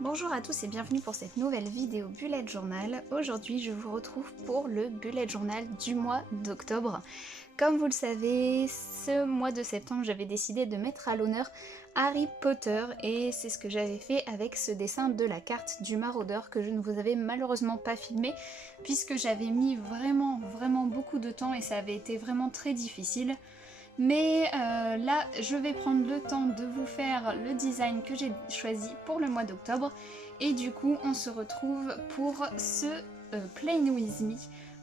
Bonjour à tous et bienvenue pour cette nouvelle vidéo Bullet Journal. Aujourd'hui je vous retrouve pour le Bullet Journal du mois d'octobre. Comme vous le savez, ce mois de septembre j'avais décidé de mettre à l'honneur Harry Potter et c'est ce que j'avais fait avec ce dessin de la carte du maraudeur que je ne vous avais malheureusement pas filmé puisque j'avais mis vraiment beaucoup de temps et ça avait été vraiment très difficile. Mais là, je vais prendre le temps de vous faire le design que j'ai choisi pour le mois d'octobre. Et du coup, on se retrouve pour ce Plain With Me,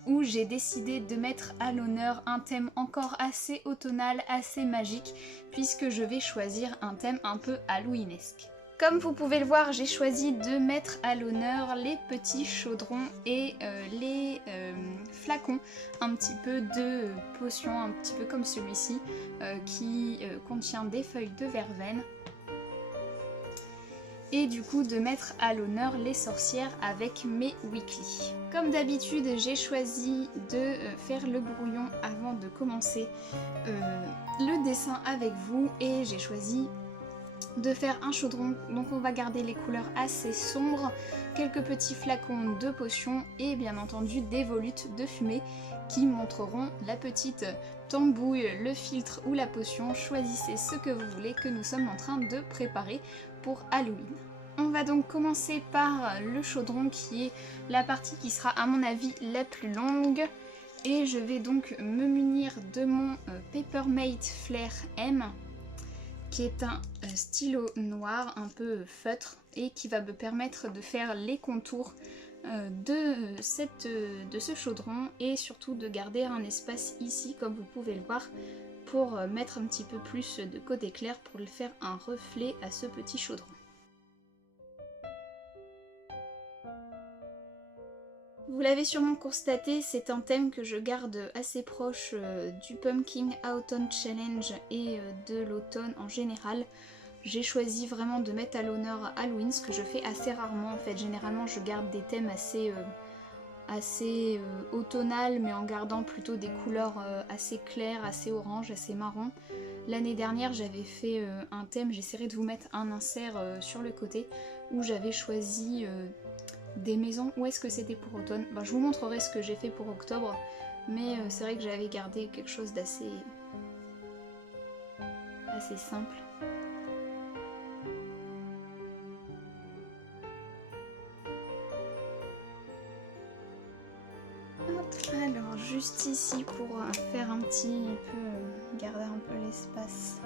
où j'ai décidé de mettre à l'honneur un thème encore assez automnal, assez magique, puisque je vais choisir un thème un peu halloweenesque. Comme vous pouvez le voir, j'ai choisi de mettre à l'honneur les petits chaudrons et les flacons, un petit peu de potions, un petit peu comme celui-ci, qui contient des feuilles de verveine. Et du coup de mettre à l'honneur les sorcières avec mes weekly. Comme d'habitude, j'ai choisi de faire le brouillon avant de commencer le dessin avec vous et j'ai choisi de faire un chaudron, donc on va garder les couleurs assez sombres, quelques petits flacons de potions et bien entendu des volutes de fumée qui montreront la petite tambouille, le filtre ou la potion. Choisissez ce que vous voulez que nous sommes en train de préparer pour Halloween. On va donc commencer par le chaudron qui est la partie qui sera à mon avis la plus longue. Et je vais donc me munir de mon Papermate Flair M, qui est un stylo noir un peu feutre et qui va me permettre de faire les contours de ce chaudron et surtout de garder un espace ici comme vous pouvez le voir pour mettre un petit peu plus de côté clair pour le faire un reflet à ce petit chaudron. Vous l'avez sûrement constaté, c'est un thème que je garde assez proche du Pumpkin Autumn Challenge et de l'automne en général. J'ai choisi vraiment de mettre à l'honneur Halloween, ce que je fais assez rarement en fait. Généralement je garde des thèmes assez automnales mais en gardant plutôt des couleurs assez claires, assez orange, assez marron. L'année dernière j'avais fait un thème, j'essaierai de vous mettre un insert sur le côté, où j'avais choisi des maisons. Où est-ce que c'était pour automne? Je vous montrerai ce que j'ai fait pour octobre, mais c'est vrai que j'avais gardé quelque chose d'assez simple. Hop, alors juste ici pour faire un petit peu, garder un peu l'espace.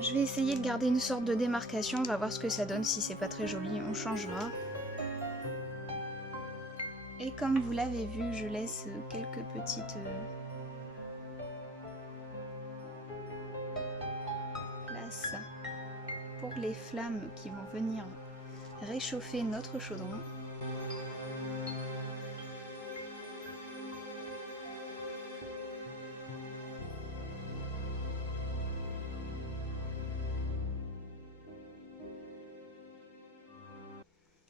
Je vais essayer de garder une sorte de démarcation, on va voir ce que ça donne. Si c'est pas très joli, on changera. Et comme vous l'avez vu, je laisse quelques petites places pour les flammes qui vont venir réchauffer notre chaudron.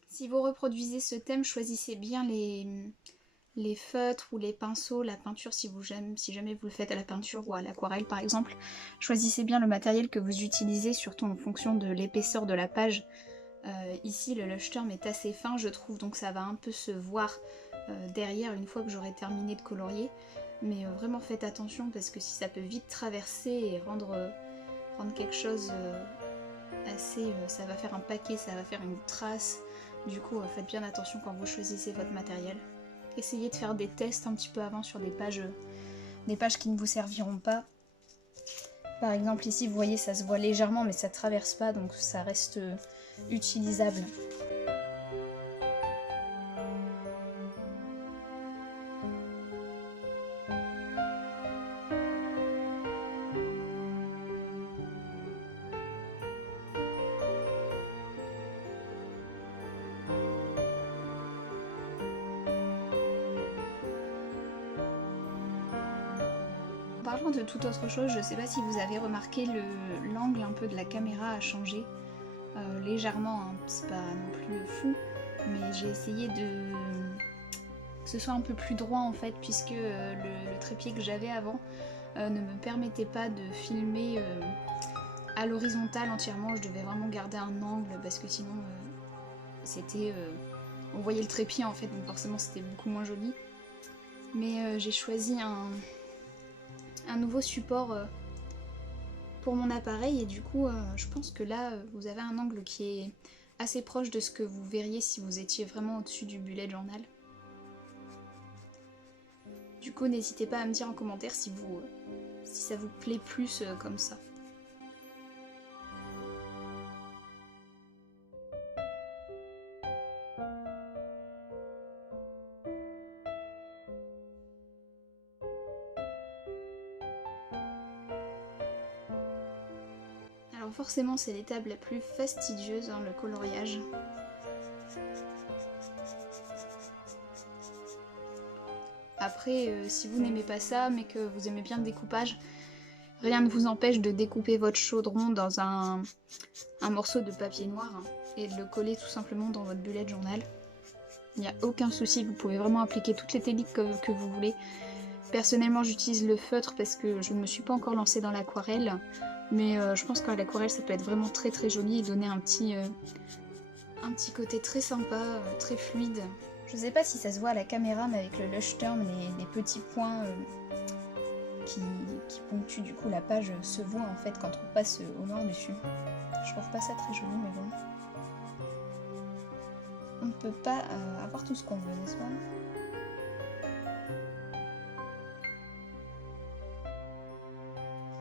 Si vous reproduisez ce thème, choisissez bien les feutres ou les pinceaux, la peinture si jamais vous le faites à la peinture ou à l'aquarelle par exemple. Choisissez bien le matériel que vous utilisez, surtout en fonction de l'épaisseur de la page. Ici le Lushterm est assez fin je trouve, donc ça va un peu se voir derrière une fois que j'aurai terminé de colorier. Mais vraiment faites attention parce que si ça peut vite traverser et rendre quelque chose assez... ça va faire un paquet, ça va faire une trace. Du coup, faites bien attention quand vous choisissez votre matériel. Essayez de faire des tests un petit peu avant sur des pages qui ne vous serviront pas. Par exemple ici, vous voyez, ça se voit légèrement, mais ça traverse pas, donc ça reste utilisable. Parlant de toute autre chose, je sais pas si vous avez remarqué, l'angle un peu de la caméra a changé légèrement, hein. C'est pas non plus fou, mais j'ai essayé de que ce soit un peu plus droit en fait, puisque le trépied que j'avais avant ne me permettait pas de filmer à l'horizontale entièrement, je devais vraiment garder un angle parce que sinon c'était... on voyait le trépied en fait, donc forcément c'était beaucoup moins joli. Mais j'ai choisi un nouveau support pour mon appareil et du coup je pense que là vous avez un angle qui est assez proche de ce que vous verriez si vous étiez vraiment au-dessus du bullet journal. Du coup n'hésitez pas à me dire en commentaire si ça vous plaît plus comme ça. Alors forcément c'est l'étape la plus fastidieuse, hein, le coloriage. Après si vous n'aimez pas ça mais que vous aimez bien le découpage, rien ne vous empêche de découper votre chaudron dans un morceau de papier noir hein, et de le coller tout simplement dans votre bullet journal. Il n'y a aucun souci, vous pouvez vraiment appliquer toutes les techniques que vous voulez. Personnellement j'utilise le feutre parce que je ne me suis pas encore lancée dans l'aquarelle. Mais je pense qu'à l'aquarelle ça peut être vraiment très très joli et donner un petit côté très sympa, très fluide. Je sais pas si ça se voit à la caméra mais avec le Lush Term, les petits points qui ponctuent du coup la page se voient en fait quand on passe au noir dessus. Je trouve pas ça très joli mais bon. On ne peut pas avoir tout ce qu'on veut, n'est-ce pas ?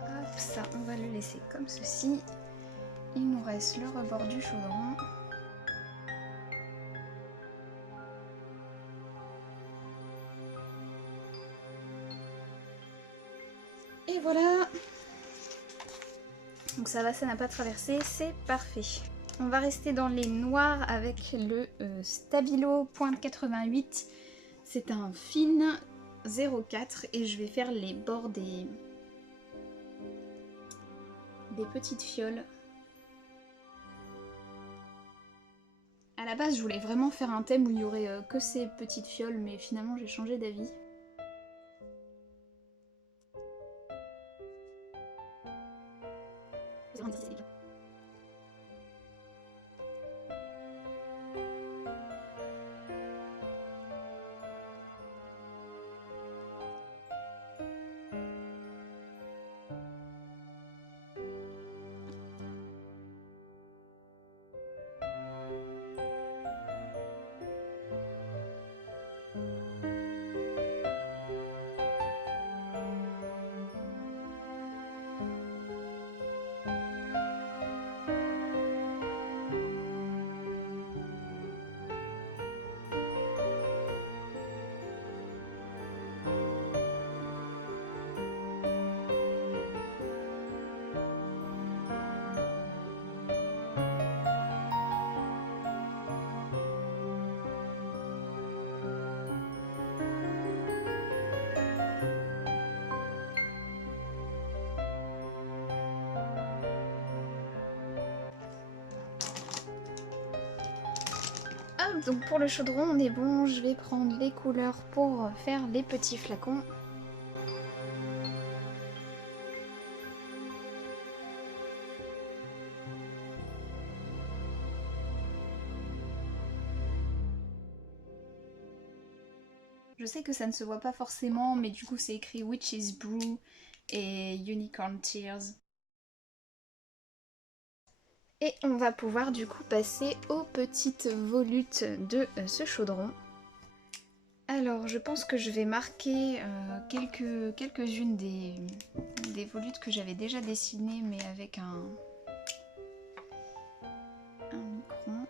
Hop, ça, on va le laisser comme ceci. Il nous reste le rebord du chaudron. Et voilà. Donc ça va, ça n'a pas traversé, c'est parfait. On va rester dans les noirs avec le Stabilo .88. C'est un fin 04 et je vais faire les bords des petites fioles. À la base, je voulais vraiment faire un thème où il y aurait que ces petites fioles, mais finalement j'ai changé d'avis. Hop, donc pour le chaudron, on est bon. Je vais prendre les couleurs pour faire les petits flacons. Je sais que ça ne se voit pas forcément, mais du coup c'est écrit Witch's Brew et Unicorn Tears. Et on va pouvoir du coup passer aux petites volutes de ce chaudron. Alors je pense que je vais marquer quelques-unes des volutes que j'avais déjà dessinées mais avec un micron.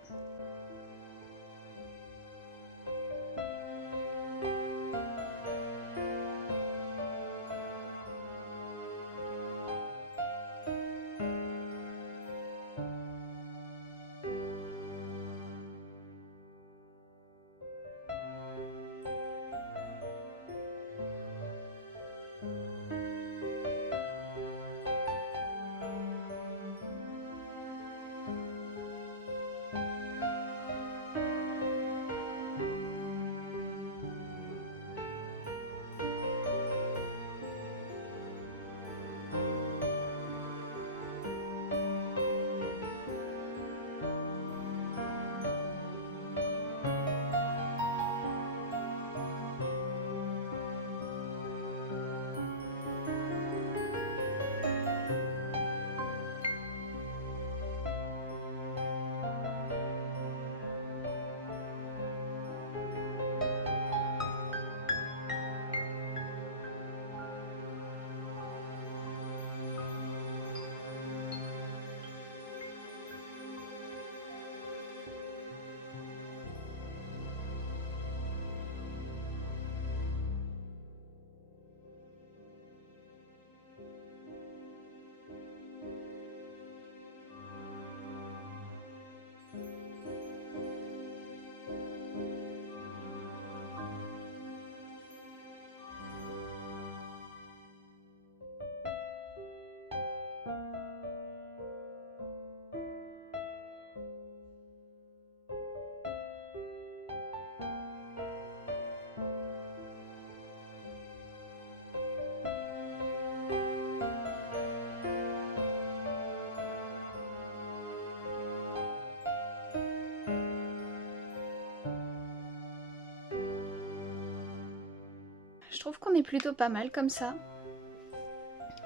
Je trouve qu'on est plutôt pas mal comme ça.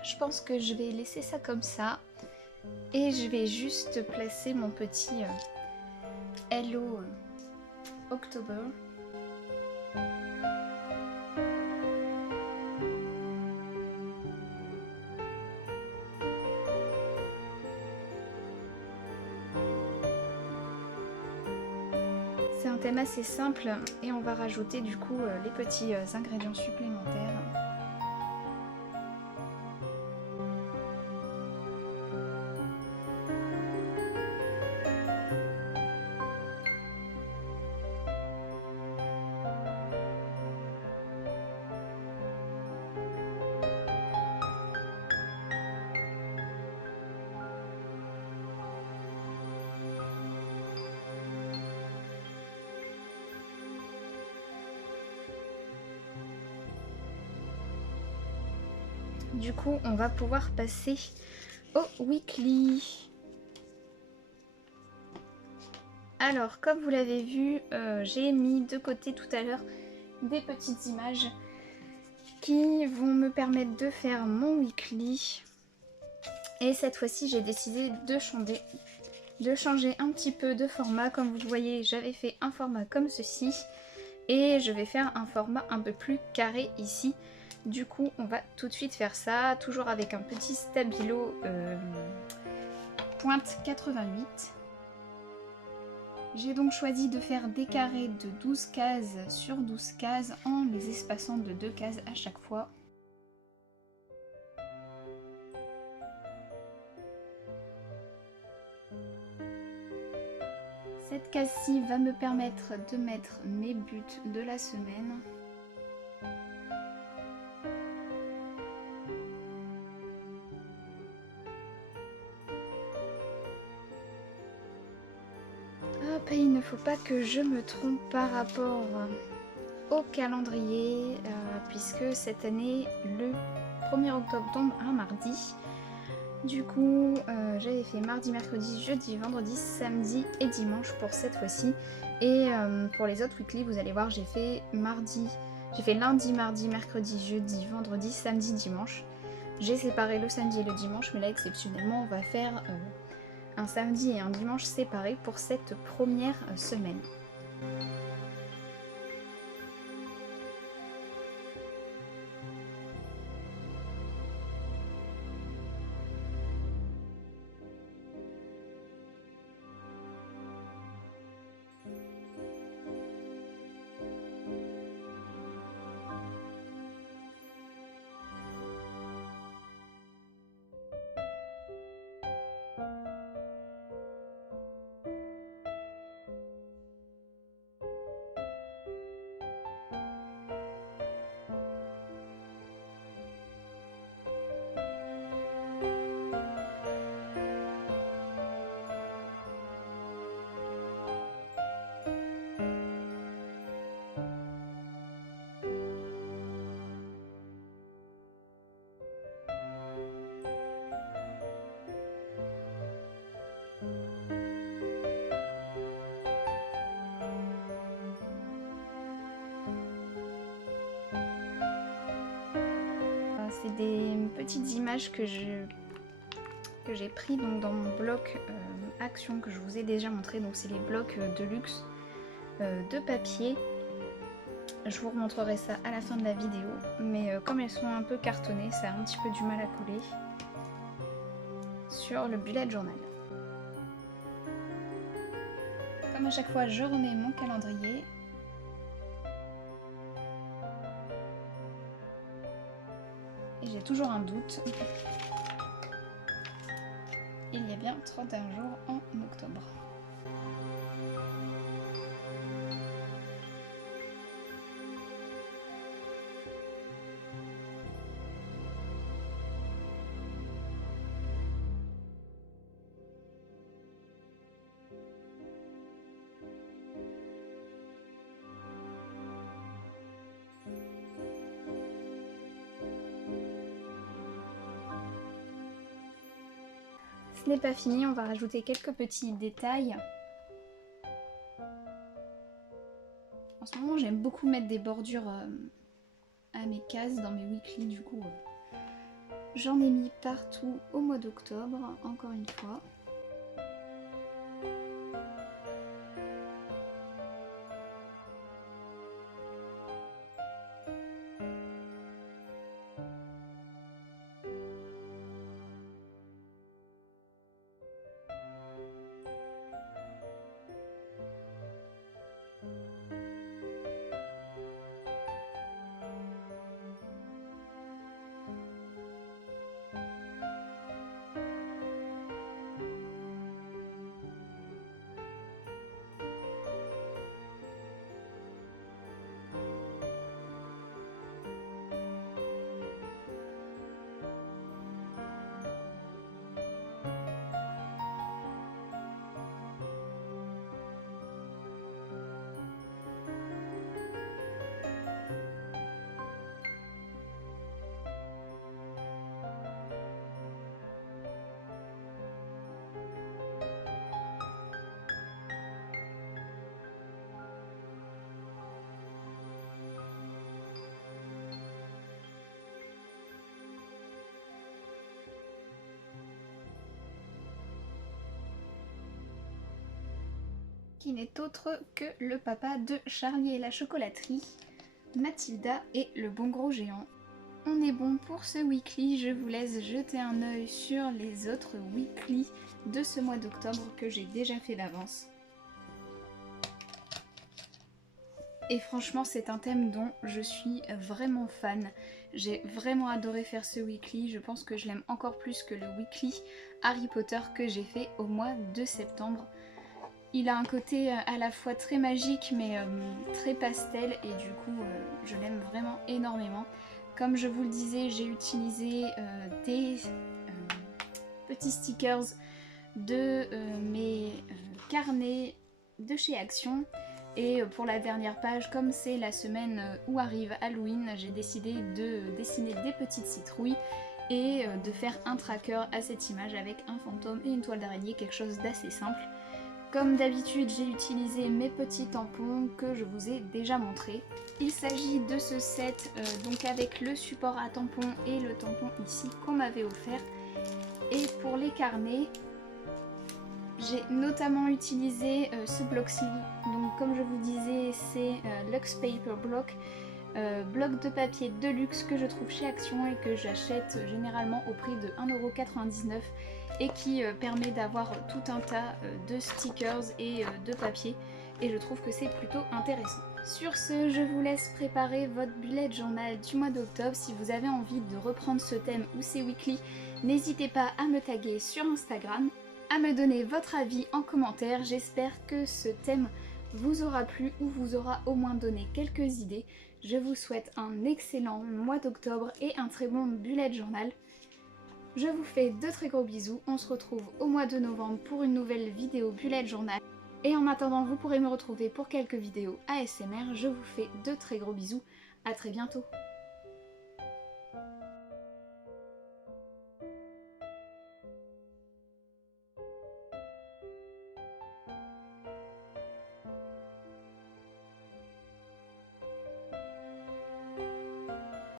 Je pense que je vais laisser ça comme ça. Et je vais juste placer mon petit Hello October. C'est un thème assez simple et on va rajouter du coup les petits ingrédients supplémentaires. Du coup, on va pouvoir passer au weekly. Alors, comme vous l'avez vu, j'ai mis de côté tout à l'heure des petites images qui vont me permettre de faire mon weekly. Et cette fois-ci, j'ai décidé de changer un petit peu de format. Comme vous le voyez, j'avais fait un format comme ceci. Et je vais faire un format un peu plus carré ici. Du coup, on va tout de suite faire ça, toujours avec un petit stabilo pointe 88. J'ai donc choisi de faire des carrés de 12 cases sur 12 cases en les espaçant de 2 cases à chaque fois. Cette case-ci va me permettre de mettre mes buts de la semaine. Hop, et il ne faut pas que je me trompe par rapport au calendrier, puisque cette année, le 1er octobre tombe un mardi. Du coup, j'avais fait mardi, mercredi, jeudi, vendredi, samedi et dimanche pour cette fois-ci. Et pour les autres weekly, vous allez voir, j'ai fait lundi, mardi, mercredi, jeudi, vendredi, samedi, dimanche. J'ai séparé le samedi et le dimanche, mais là exceptionnellement, on va faire un samedi et un dimanche séparés pour cette première semaine. C'est des petites images que j'ai pris donc dans mon bloc action que je vous ai déjà montré. Donc c'est les blocs de luxe de papier. Je vous remontrerai ça à la fin de la vidéo, mais comme elles sont un peu cartonnées, ça a un petit peu du mal à coller sur le bullet journal. Comme à chaque fois, je remets mon calendrier. Et j'ai toujours un doute. Il y a bien 31 jours en octobre. Ce n'est pas fini, on va rajouter quelques petits détails. En ce moment, j'aime beaucoup mettre des bordures à mes cases, dans mes weekly, du coup j'en ai mis partout au mois d'octobre, encore une fois. Qui n'est autre que le papa de Charlie et la chocolaterie, Mathilda et le bon gros géant. On est bon pour ce weekly, je vous laisse jeter un œil sur les autres weekly de ce mois d'octobre que j'ai déjà fait d'avance. Et franchement c'est un thème dont je suis vraiment fan. J'ai vraiment adoré faire ce weekly, je pense que je l'aime encore plus que le weekly Harry Potter que j'ai fait au mois de septembre. Il a un côté à la fois très magique mais très pastel et du coup je l'aime vraiment énormément. Comme je vous le disais, j'ai utilisé des petits stickers de mes carnets de chez Action. Et pour la dernière page, comme c'est la semaine où arrive Halloween, j'ai décidé de dessiner des petites citrouilles et de faire un tracker à cette image avec un fantôme et une toile d'araignée, quelque chose d'assez simple. Comme d'habitude, j'ai utilisé mes petits tampons que je vous ai déjà montrés. Il s'agit de ce set donc avec le support à tampon et le tampon ici qu'on m'avait offert. Et pour les carnets, j'ai notamment utilisé ce bloc-ci. Donc comme je vous disais, c'est Lux Paper Block. Bloc de papier de luxe que je trouve chez Action et que j'achète généralement au prix de 1,99 € et qui permet d'avoir tout un tas de stickers et de papier et je trouve que c'est plutôt intéressant. Sur ce, je vous laisse préparer votre bullet journal du mois d'octobre. Si vous avez envie de reprendre ce thème ou ces weekly, n'hésitez pas à me taguer sur Instagram, à me donner votre avis en commentaire. J'espère que ce thème vous aura plu ou vous aura au moins donné quelques idées. Je vous souhaite un excellent mois d'octobre et un très bon bullet journal. Je vous fais de très gros bisous, on se retrouve au mois de novembre pour une nouvelle vidéo bullet journal. Et en attendant, vous pourrez me retrouver pour quelques vidéos ASMR. Je vous fais de très gros bisous, à très bientôt.